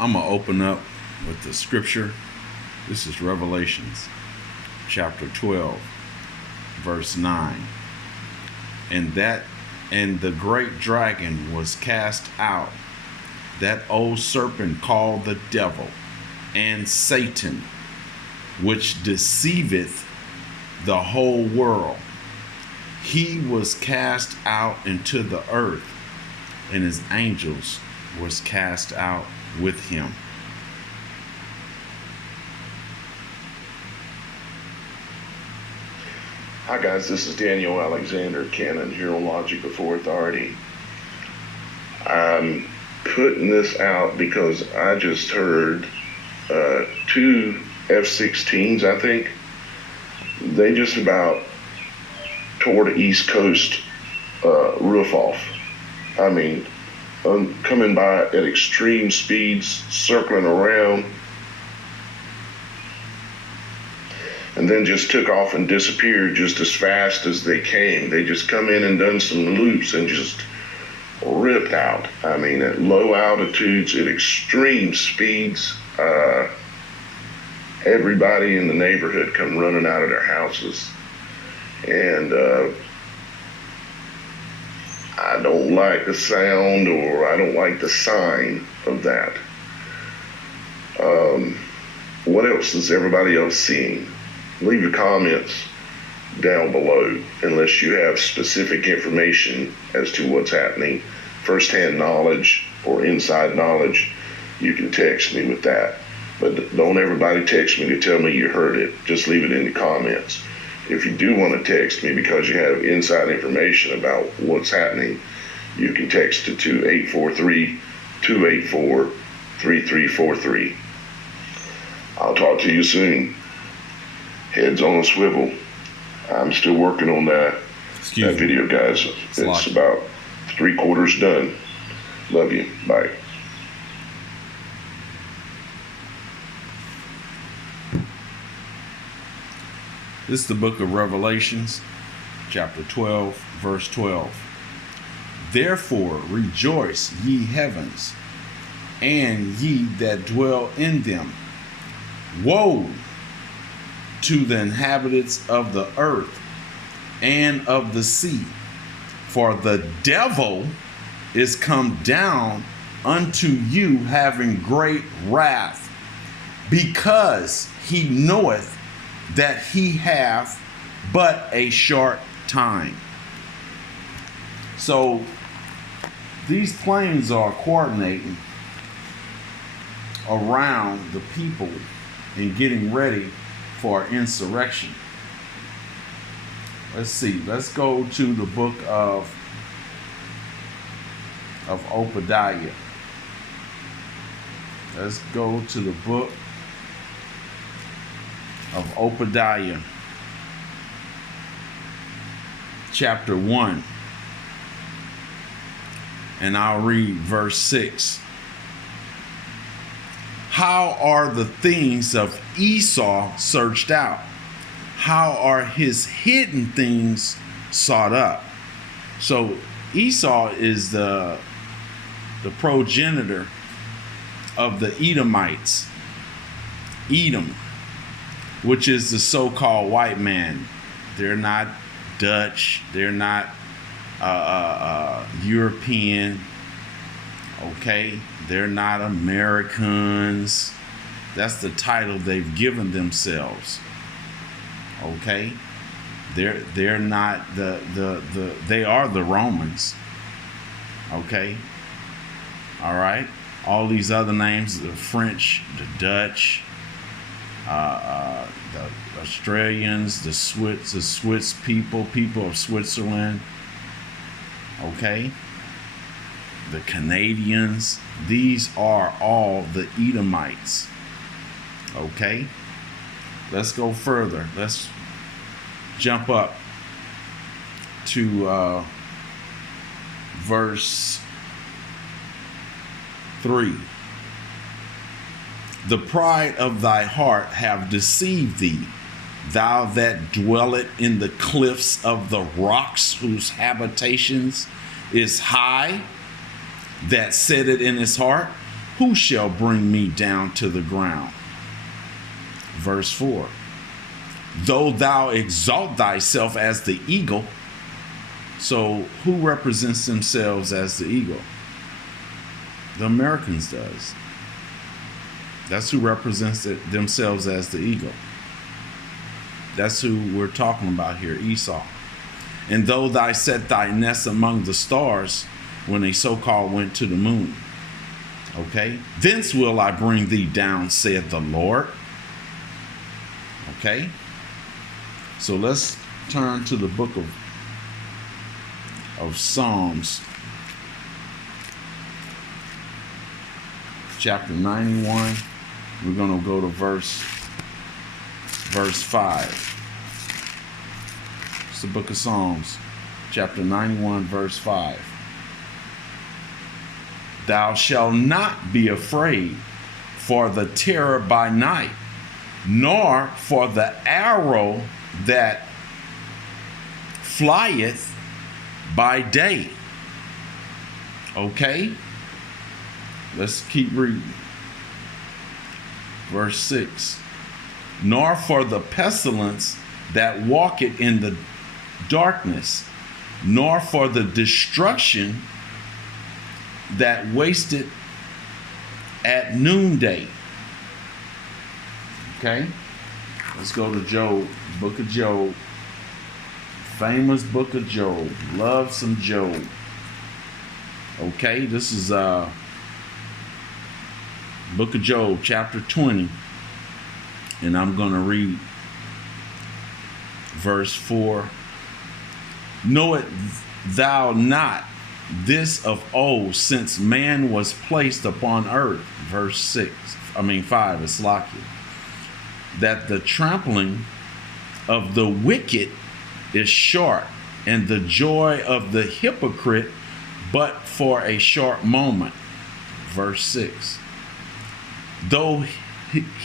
I'm going to open up with the scripture. This is Revelations chapter 12, verse 9. And the great dragon was cast out, that old serpent called the devil and Satan, which deceiveth the whole world. He was cast out into the earth, and his angels was cast out with him. Hi guys, this is Daniel Alexander Cannon here on Logic Before Authority. I'm putting this out because I just heard two F-16s, I think. They just about tore the East Coast roof off. I mean, coming by at extreme speeds, circling around, and then just took off and disappeared just as fast as they came. They just come in and done some loops and just ripped out. I mean, at low altitudes, at extreme speeds, everybody in the neighborhood come running out of their houses. And I don't like the sound, or I don't like the sign of that. What else is everybody else seeing? Leave your comments down below, unless you have specific information as to what's happening, first-hand knowledge or inside knowledge. You can text me with that, but don't everybody text me to tell me you heard it. Just leave it in the comments. If you do want to text me because you have inside information about what's happening, you can text it to 843-284-3343. I'll talk to you soon. Heads on a swivel. I'm still working on that video, guys. It's about 3/4 done. Love you. Bye. This is the book of Revelations, chapter 12, verse 12. Therefore rejoice, ye heavens, and ye that dwell in them. Woe to the inhabitants of the earth and of the sea, for the devil is come down unto you, having great wrath, because he knoweth that he hath but a short time. So these planes are coordinating around the people and getting ready for insurrection. Let's see. Let's go to the book of Obadiah. Let's go to the book of Obadiah, chapter 1, and I'll read verse 6. How are the things of Esau searched out? How are his hidden things sought up? So Esau is the progenitor of the Edomites. Edom, which is the so-called white man. They're not Dutch. They're not European. Okay? They're not Americans. That's the title they've given themselves. Okay? They're not they are the Romans. Okay? All right? All these other names, the French, the Dutch, the Australians, the Swiss people of Switzerland, okay, the Canadians, these are all the Edomites, okay. Let's go further. Let's jump up to verse 3. The pride of thy heart have deceived thee, thou that dwellest in the cliffs of the rocks, whose habitations is high, that said it in his heart, who shall bring me down to the ground? Verse 4. Though thou exalt thyself as the eagle. So who represents themselves as the eagle? The Americans does. That's who represents themselves as the eagle. That's who we're talking about here, Esau. And though thou set thy nest among the stars, when they so-called went to the moon. Okay? Thence will I bring thee down, saith the Lord. Okay? So let's turn to the book of Psalms, chapter 91. We're going to go to verse 5. It's the book of Psalms, chapter 91, verse 5. Thou shalt not be afraid for the terror by night, nor for the arrow that flieth by day. Okay? Let's keep reading. Verse 6. Nor for the pestilence that walketh in the darkness, nor for the destruction that wasted at noonday. Okay? Let's go to Job, book of Job. Famous book of Job. Love some Job. Okay, this is book of Job, chapter 20. And I'm going to read verse 4. Know it thou not this of old, since man was placed upon earth. Verse 5, it's Slakia. That the trampling of the wicked is short, and the joy of the hypocrite but for a short moment. Verse 6. Though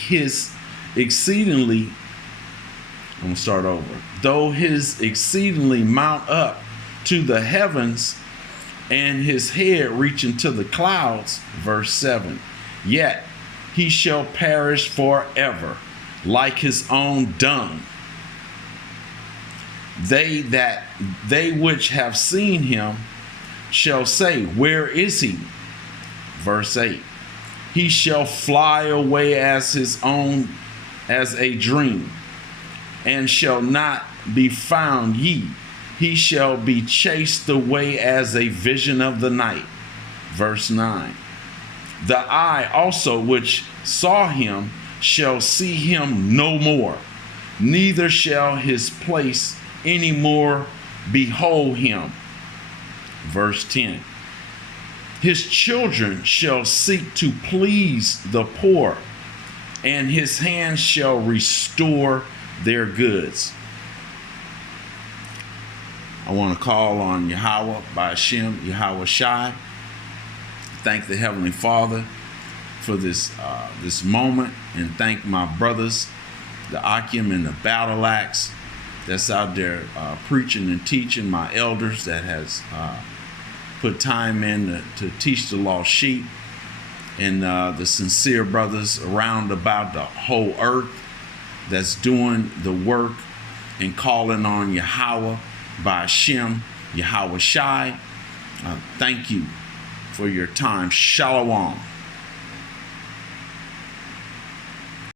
his exceedingly, I'm going to start over. Though his exceedingly mount up to the heavens, and his head reach into the clouds. Verse 7. Yet he shall perish forever, like his own dung. They which have seen him shall say, where is he? Verse 8. He shall fly away as a dream, and shall not be found ye. He shall be chased away as a vision of the night. Verse 9. The eye also which saw him shall see him no more, neither shall his place any more behold him. Verse 10. His children shall seek to please the poor, and his hands shall restore their goods. I want to call on Yahweh by Hashem, Yahweh Shai. Thank the Heavenly Father for this moment, and thank my brothers, the Akim and the Battle Axe, that's out there preaching and teaching, my elders that has put time in to teach the lost sheep, and the sincere brothers around about the whole earth that's doing the work and calling on Yahweh by Hashem, Yahweh Shai. Thank you for your time. Shalom.